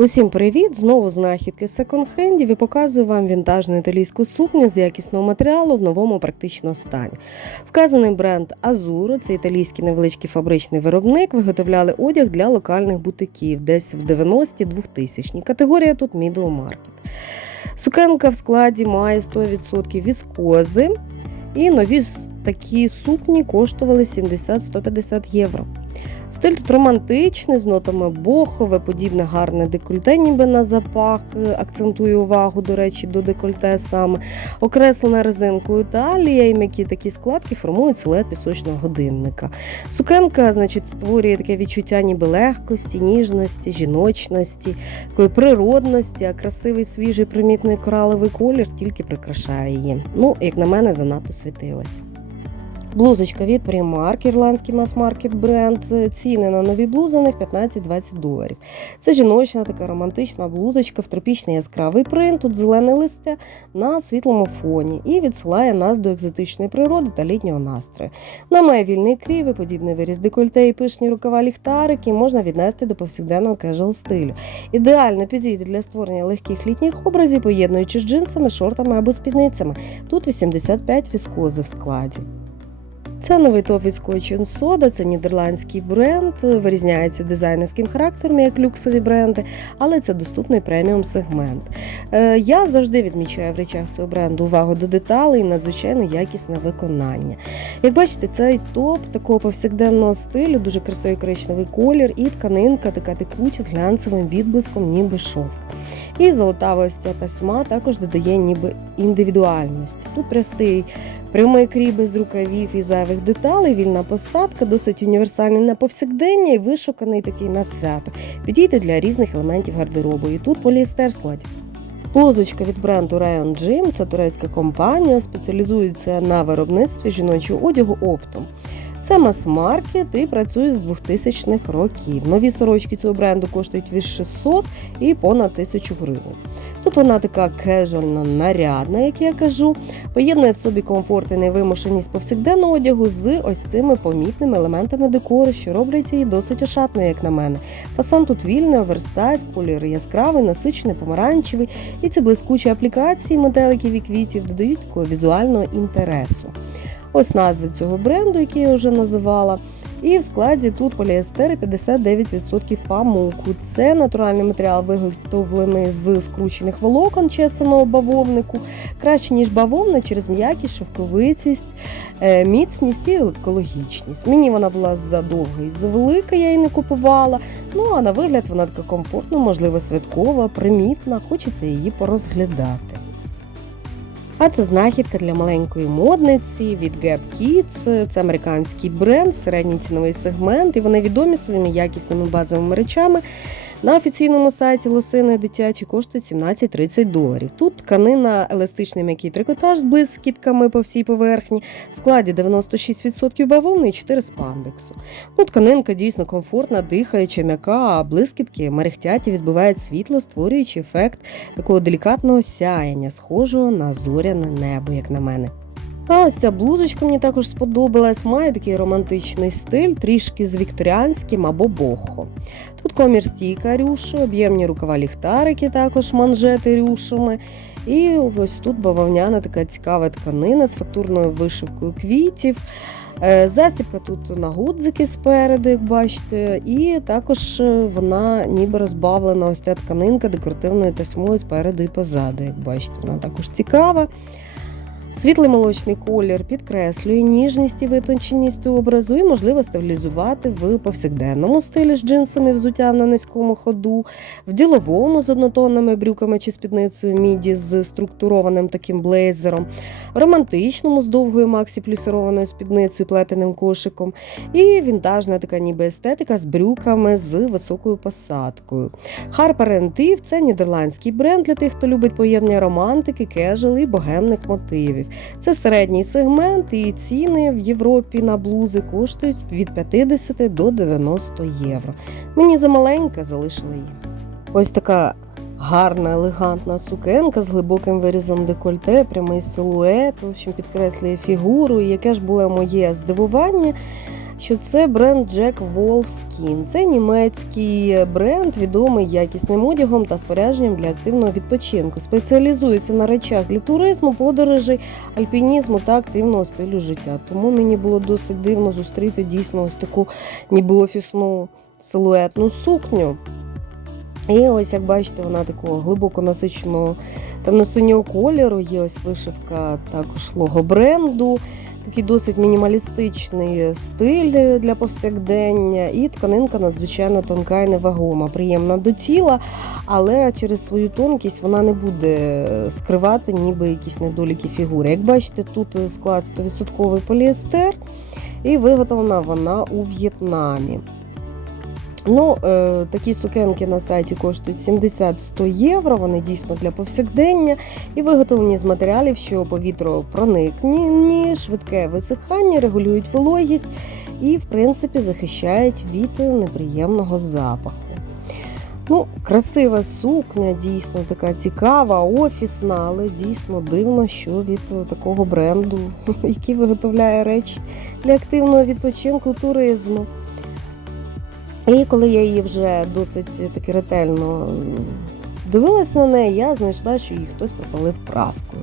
Усім привіт! Знову знахідки секонд-хендів і показую вам вінтажну італійську сукню з якісного матеріалу в новому практично стані. Вказаний бренд Азуро, це італійський невеличкий фабричний виробник, виготовляли одяг для локальних бутиків, десь в 90-ті 2000 Категорія тут middle market. Сукенка в складі має 100% віскози, і нові такі сукні коштували 70-150 євро. Стиль тут романтичний, з нотами бохове, подібне гарне декольте, ніби на запах, е, акцентує увагу, до речі, до декольте саме. Окреслена резинкою талія і м'які такі складки формують силует пісочного годинника. Сукенка, значить, створює таке відчуття ніби легкості, ніжності, жіночності, такої природності, а красивий свіжий примітний кораловий колір тільки прикрашає її. Ну, як на мене, занадто світилась. Блузочка від Primark, ірландський мас-маркет бренд. Ціни на нові блузи них 15-20 доларів. Це жіночна така романтична блузочка в тропічний яскравий принт, тут зелене листя на світлому фоні і відсилає нас до екзотичної природи та літнього настрою. Вона має вільний крій, і подібний виріз декольте і пишні рукава ліхтарики можна віднести до повсякденного кежуал стилю. Ідеально підійде для створення легких літніх образів, поєднуючи з джинсами, шортами або спідницями. Тут 85 віскози в складі. Це новий топ від Scotch Soda, це нідерландський бренд, вирізняється дизайнерським характером, як люксові бренди, але це доступний преміум сегмент. Е, Я завжди відмічаю в речах цього бренду увагу до деталей і надзвичайно якісне виконання. Як бачите, цей топ такого повсякденного стилю, дуже красивий коричневий колір, і тканинка така текуча з глянцевим відблиском, ніби шовк. І ця тасьма також додає ніби індивідуальності. Тут простий Прямий крій без рукавів і зайвих деталей, вільна посадка, досить універсальний на повсякдення і вишуканий такий на свято. Підійде для різних елементів гардеробу. І тут поліестер складі. Блузочка від бренду Rayon Gym, це турецька компанія, спеціалізується на виробництві жіночого одягу оптом. Це мас-маркет і працює з 2000-х років. Нові сорочки цього бренду коштують від 600 і понад 1000 гривень. Тут вона така кежуально нарядна, як я кажу, поєднує в собі комфорт і невимушеність повсякденного одягу з ось цими помітними елементами декору, що роблять її досить ошатною, як на мене. Фасон тут вільний, оверсайз, колір яскравий, насичений, помаранчевий, і ці блискучі аплікації метеликів і квітів додають такого візуального інтересу. Ось назви цього бренду, який я вже називала. І в складі тут поліестер 59% памуку. Це натуральний матеріал, виготовлений з скручених волокон чесаного бавовнику, краще ніж бавовна через м'якість, шовковитість, е, міцність і екологічність. Мені вона була задовга і завелика, я її не купувала. Ну а на вигляд вона така комфортна, можливо, святкова, примітна. Хочеться її порозглядати. А це знахідка для маленької модниці від Gap Kids. Це американський бренд, середній ціновий сегмент, і вони відомі своїми якісними базовими речами. На офіційному сайті лосини дитячі коштують 17-30 доларів. Тут тканина, еластичний м'який трикотаж з блискітками по всій поверхні, в складі 96% бавовни і 4 спандексу. Ну, тканинка дійсно комфортна, дихаюча, м'яка, а блискітки мерехтять і відбивають світло, створюючи ефект такого делікатного сяєння, схожого на зоряне небо, як на мене. А ось ця блузочка мені також сподобалась, має такий романтичний стиль, трішки з вікторіанським або бохо. Тут комір стійка рюші, об'ємні рукава ліхтарики, також манжети рюшами. І ось тут бавовняна така цікава тканина з фактурною вишивкою квітів. Е, Засібка тут на гудзики спереду, як бачите, і також е, вона ніби розбавлена ось ця тканинка декоративною тасьмою спереду і позаду, як бачите. Вона також цікава. Світлий молочний колір підкреслює ніжність і витонченість образу і можливо стилізувати в повсякденному стилі з джинсами взуттям на низькому ходу, в діловому з однотонними брюками чи спідницею міді з структурованим таким блейзером, в романтичному з довгою максі плісированою спідницею, плетеним кошиком, і вінтажна така ніби естетика з брюками з високою посадкою. Harper Tiv – це нідерландський бренд для тих, хто любить поєднання романтики, кежел і богемних мотивів. Це середній сегмент, і ціни в Європі на блузи коштують від 50 до 90 євро. Мені замаленька залишили її. Ось така гарна, елегантна сукенка з глибоким вирізом декольте, прямий силует, в общем, підкреслює фігуру. І яке ж було моє здивування. Що це бренд Jack Wolfskin. Це німецький бренд, відомий якісним одягом та спорядженням для активного відпочинку. Спеціалізується на речах для туризму, подорожей, альпінізму та активного стилю життя. Тому мені було досить дивно зустріти дійсно ось таку ніби офісну силуетну сукню. І ось, як бачите, вона такого глибоко насиченого темно-синього кольору. Є ось вишивка також лого бренду, такий досить мінімалістичний стиль для повсякдення, і тканинка надзвичайно тонка і невагома, приємна до тіла, але через свою тонкість вона не буде скривати ніби якісь недоліки фігури. Як бачите, тут склад 100% поліестер, і виготовлена вона у В'єтнамі. Ну, е, такі сукенки на сайті коштують 70-100 євро. Вони дійсно для повсякдення і виготовлені з матеріалів, що повітропроникні, швидке висихання, регулюють вологість і, в принципі, захищають від неприємного запаху. Ну, красива сукня, дійсно така цікава, офісна, але дійсно дивно, що від такого бренду, який виготовляє речі для активного відпочинку туризму. І коли я її вже досить таки ретельно дивилась на неї, я знайшла, що її хтось пропалив праскою.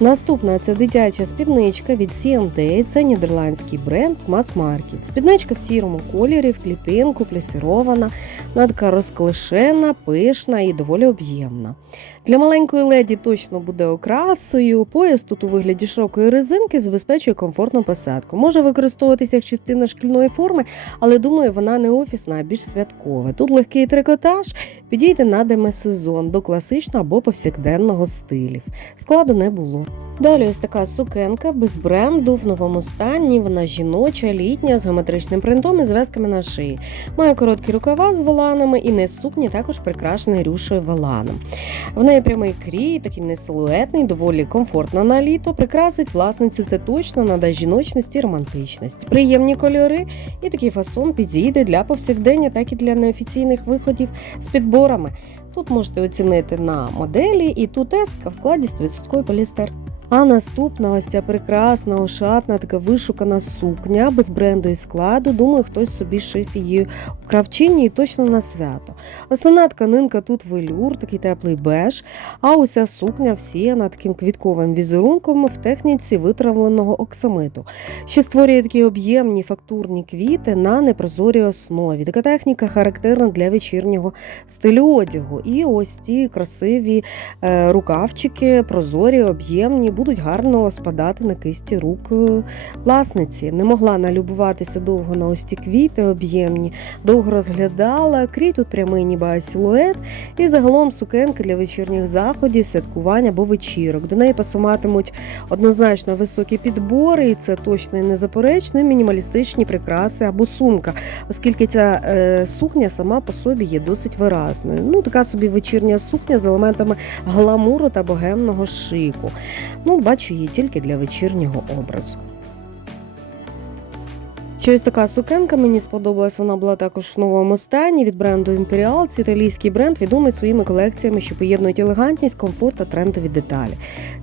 Наступна це дитяча спідничка від C&A, це нідерландський бренд Mass Market. Спідничка в сірому кольорі, в клітинку, плюсірована, вона така розклешена, пишна і доволі об'ємна. Для маленької леді точно буде окрасою. Пояс тут у вигляді широкої резинки забезпечує комфортну посадку. Може використовуватися як частина шкільної форми, але думаю, вона не офісна, а більш святкова. Тут легкий трикотаж, підійде на демисезон до класичного або повсякденного стилів. Складу не було. Далі ось така сукенка без бренду в новому стані. Вона жіноча, літня, з геометричним принтом і зв'язками на шиї. Має короткі рукава з воланами і низ сукні також прикрашений рюшою воланом. В неї прямий крій, такий не силуетний, доволі комфортна на літо. Прикрасить власницю це точно надасть жіночності і романтичності. Приємні кольори і такий фасон підійде для повсякдення, так і для неофіційних виходів з підборами. Тут можете оцінити на моделі, і тут еска в складі 100% поліестер. А наступна ось ця прекрасна, ошатна, така вишукана сукня без бренду і складу. Думаю, хтось собі шив її у кравчині і точно на свято. Основна тканинка тут велюр, такий теплий беж, а уся сукня всіяна таким квітковим візерунком в техніці витравленого оксамиту, що створює такі об'ємні фактурні квіти на непрозорій основі. Така техніка характерна для вечірнього стилю одягу. І ось ці красиві е, рукавчики, прозорі, об'ємні будуть гарно спадати на кисті рук е, власниці. Не могла налюбуватися довго на ось ті квіти об'ємні, довго розглядала. Крій тут прямий ніби силует, і загалом сукенка для вечірніх заходів, святкувань або вечірок. До неї пасуватимуть однозначно високі підбори, і це точно і незаперечно, мінімалістичні прикраси або сумка, оскільки ця е, сукня сама по собі є досить виразною. Ну, така собі вечірня сукня з елементами гламуру та богемного шику. Ну, бачу її тільки для вечірнього образу. Ще ось така сукенка мені сподобалась. Вона була також в новому стані від бренду Imperial. Це італійський бренд, відомий своїми колекціями, що поєднують елегантність, комфорт та трендові деталі.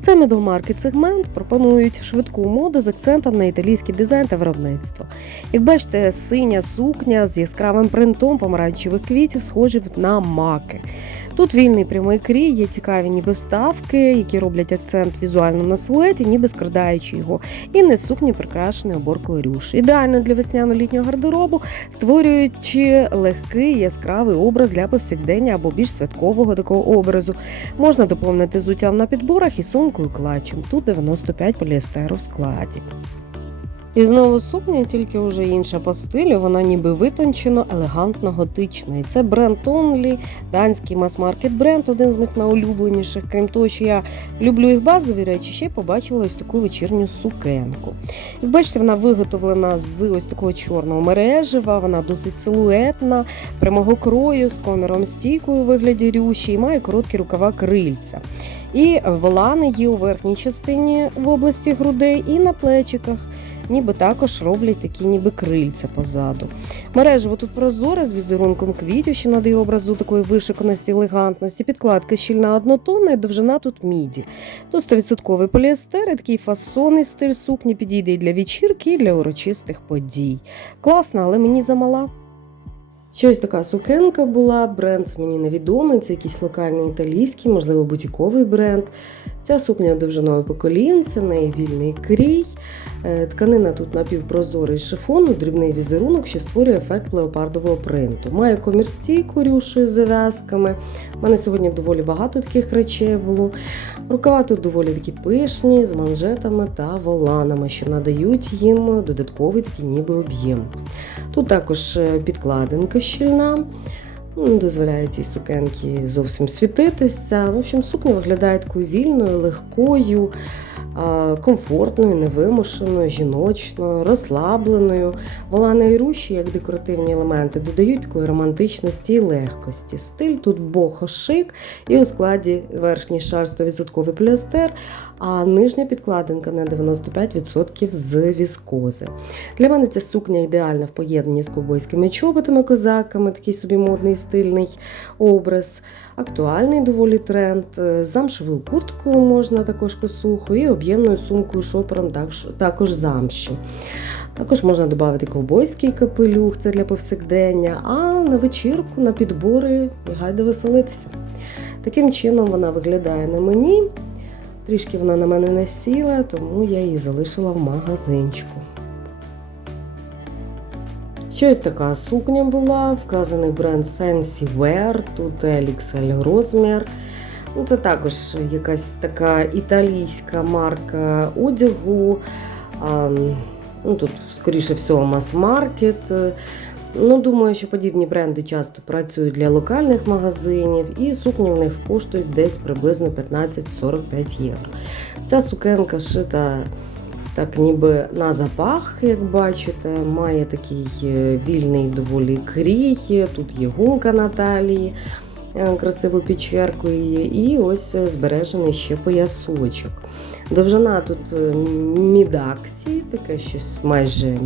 Це market сегмент пропонують швидку моду з акцентом на італійський дизайн та виробництво. Як бачите, синя сукня з яскравим принтом помаранчевих квітів, схожі на маки. Тут вільний прямий крій, є цікаві ніби вставки, які роблять акцент візуально на силуеті, ніби скрадаючи його, і не сукні прикрашені оборкою рюш. Ідеально для весняно-літнього гардеробу, створюючи легкий яскравий образ для повсякдення або більш святкового такого образу. Можна доповнити зуттям на підборах і сумкою клатчем. Тут 95 поліестеру в складі. І знову сукня, тільки вже інша по стилю, вона ніби витончено, елегантно готична. І це бренд Only, данський мас-маркет бренд, один з моїх найулюбленіших. Крім того, що я люблю їх базові речі, ще побачила ось таку вечірню сукенку. Як бачите, вона виготовлена з ось такого чорного мережева, вона досить силуетна, прямого крою, з коміром стійкою у вигляді рюші і має короткі рукава крильця. І волани є у верхній частині в області грудей і на плечиках. Ніби також роблять такі ніби крильця позаду. Мережево тут прозоре з візерунком квітів, що надає образу такої вишиканості, елегантності. Підкладка щільна однотонна і довжина тут міді. Тут 100% поліестер, і такий фасонний стиль сукні підійде і для вечірки, і для урочистих подій. Класна, але мені замала. Ще ось така сукенка була, бренд мені невідомий, це якийсь локальний італійський, можливо, бутіковий бренд. Ця сукня довжиною по колін, це неї вільний крій. Е, Тканина тут напівпрозорий з шифону, дрібний візерунок, що створює ефект леопардового принту. Має комірстійку рюшу з зав'язками. У мене сьогодні доволі багато таких речей було. Рукава тут доволі такі пишні, з манжетами та воланами, що надають їм додатковий такий ніби об'єм. Тут також е, підкладинка щільна. Дозволяє цій сукенці зовсім світитися. В общем, сукня виглядає такою вільною, легкою, комфортною, невимушеною, жіночною, розслабленою. Волани і руші, як декоративні елементи, додають такої романтичності і легкості. Стиль тут бохо-шик, і у складі верхній шар 100% поліестер, а нижня підкладинка на 95% з віскози. Для мене ця сукня ідеальна в поєднанні з ковбойськими чоботами, козаками, такий собі модний стильний образ. Актуальний доволі тренд. З Замшевою курткою можна також косуху і об'ємною сумкою шопером також- замші. Також можна додати ковбойський капелюх, це для повсякдення, а на вечірку, на підбори і гайде веселитися. Таким чином вона виглядає на мені. Трішки вона на мене не сіла, тому я її залишила в магазинчику. Ще ось така сукня була, вказаний бренд Sensi Wear, тут LXL розмір. Ну, це також якась така італійська марка одягу. А, ну, тут, скоріше всього, мас-маркет. Ну, думаю, що подібні бренди часто працюють для локальних магазинів, і сукні в них коштують десь приблизно 15-45 євро. Ця сукенка шита так ніби на запах, як бачите, має такий е, вільний доволі крій, тут є гумка на талії, е, красиво підчеркує, і ось збережений ще поясочок. Довжина тут е, мідаксі, таке щось майже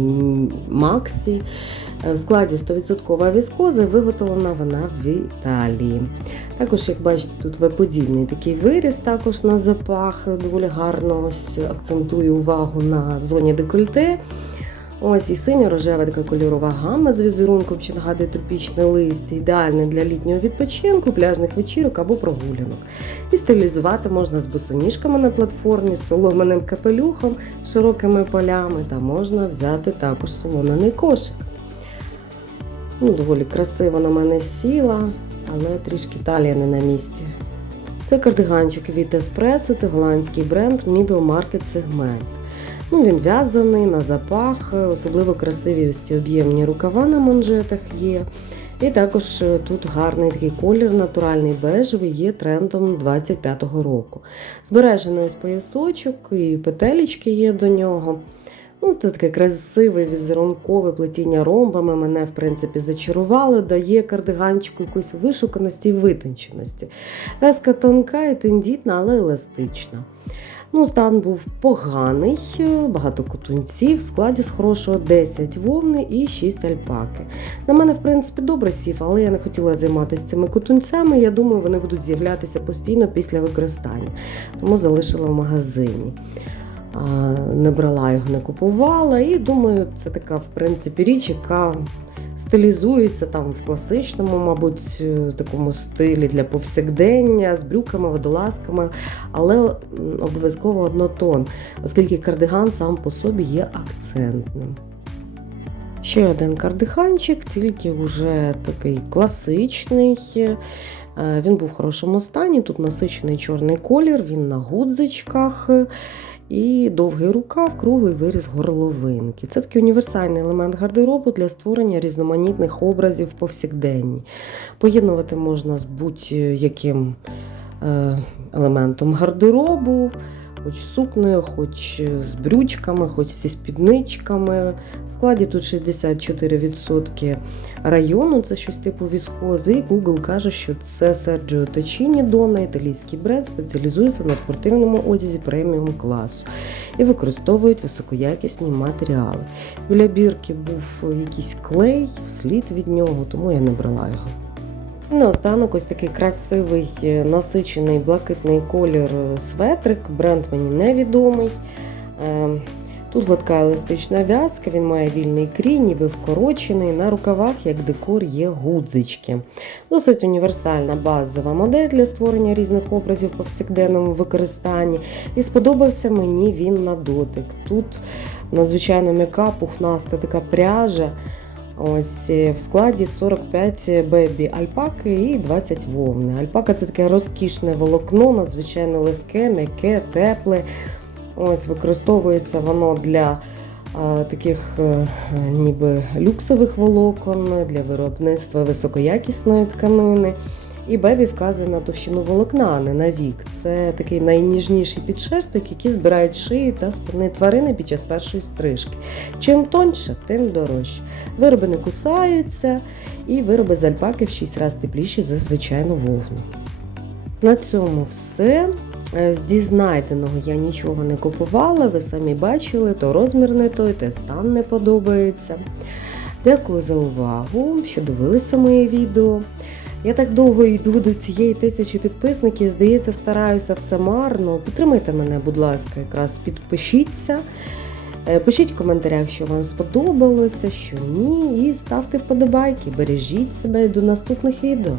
максі. Е, В складі 100% віскоза, виготовлена вона в Італії. Також, як бачите, тут веподібний такий виріз, також на запах доволі гарно ось акцентує увагу на зоні декольте. Ось і синьо-рожева така кольорова гама з візерунком, що нагадує тропічне листя, ідеальне для літнього відпочинку, пляжних вечірок або прогулянок. І стилізувати можна з босоніжками на платформі, соломаним капелюхом, широкими полями, та можна взяти також соломаний кошик. Ну, доволі красиво на мене сіла, але трішки талія не на місці. Це кардиганчик від Espresso, це голландський бренд Middle Market Segment. Ну, він в'язаний на запах, особливо красиві ось ці об'ємні рукава на манжетах є. І також е, тут гарний такий колір, натуральний бежевий, є трендом 25-го року. Збережений ось поясочок, і петелечки є до нього. Ну, це таке красиве візерункове плетіння ромбами. Мене, в принципі, зачарувало, дає кардиганчику якоїсь вишуканості і витонченості. Веска тонка і тендітна, але еластична. Ну, стан був поганий, багато кутунців, в складі з хорошого 10 вовни і 6 альпаки. На мене, в принципі, добре сів, але я не хотіла займатися цими кутунцями. Я думаю, вони будуть з'являтися постійно після використання, тому залишила в магазині. Не брала його, не купувала. І думаю, це така, в принципі, річ, яка стилізується там в класичному, мабуть, е, такому стилі для повсякдення з брюками, водолазками, але обов'язково однотон, оскільки кардиган сам по собі є акцентним. Ще один кардиганчик, тільки вже такий класичний. Е, Він був в хорошому стані. Тут насичений чорний колір, він на гудзичках. І довгий рукав, круглий виріз горловинки. Це такий універсальний елемент гардеробу для створення різноманітних образів повсякденні. Поєднувати можна з будь-яким е, елементом гардеробу. Хоч сукнею, хоч з брючками, хоч зі спідничками. В складі тут 64% району, це щось типу віскози. Google каже, що це Серджіо Точіні Дона, італійський бренд, спеціалізується на спортивному одязі преміум класу і використовують високоякісні матеріали. Біля бірки був якийсь клей, слід від нього, тому я не брала його. І наостанок ось такий красивий е, насичений блакитний колір е, светрик. Бренд мені невідомий. Е, Тут гладка еластична в'язка, він має вільний крій, ніби вкорочений. На рукавах, як декор, є гудзички. Досить універсальна базова модель для створення різних образів по повсякденному використанні. І сподобався мені він на дотик. Тут надзвичайно м'яка, пухнаста така пряжа. Ось е, в складі 45 бебі альпаки і 20 вовни. Альпака це таке розкішне волокно, надзвичайно легке, м'яке, тепле. Ось використовується воно для таких е, ніби люксових волокон, для виробництва високоякісної тканини. І бебі вказує на товщину волокна, а не на вік. Це такий найніжніший підшерсток, який збирають шиї та спини тварини під час першої стрижки. Чим тоньше, тим дорожче. Вироби не кусаються, і вироби з альпаки в 6 разів тепліші за звичайну вовну. На цьому все. Е, З дізнайтеного я нічого не купувала, ви самі бачили, то розмір не той, то стан не подобається. Дякую за увагу, що дивилися моє відео. Я так довго йду до цієї тисячі підписників, здається, стараюся все марно. Підтримайте мене, будь ласка, якраз підпишіться. Е, Пишіть в коментарях, що вам сподобалося, що ні, і ставте вподобайки. Бережіть себе до наступних відео.